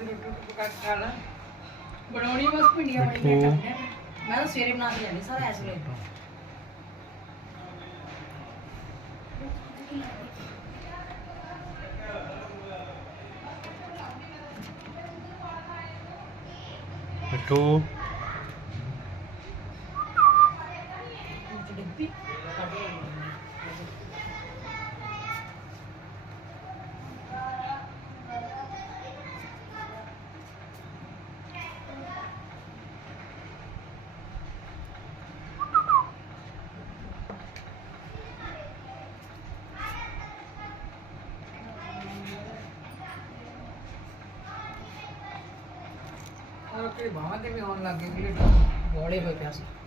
ਦੀ ਰੋਟੀ ਪਕਾ ਕੇ ਖਾ ਲਾ ਬਣਾਉਣੀ ਬਸ ਭਿੰਡੀਆਂ ਬੜੀਆਂ ਕਰਨੀਆਂ ਮੈਂ ਤਾਂ ਸਵੇਰੇ ਬਣਾ ਕੇ ਜਾਂਦੀ ਸਾਰਾ ਐਸ ਵੇਲੇ ਮਿੱਠੂ ਡੱਬੀ और बाहर भी होने लगे बड़े हो गया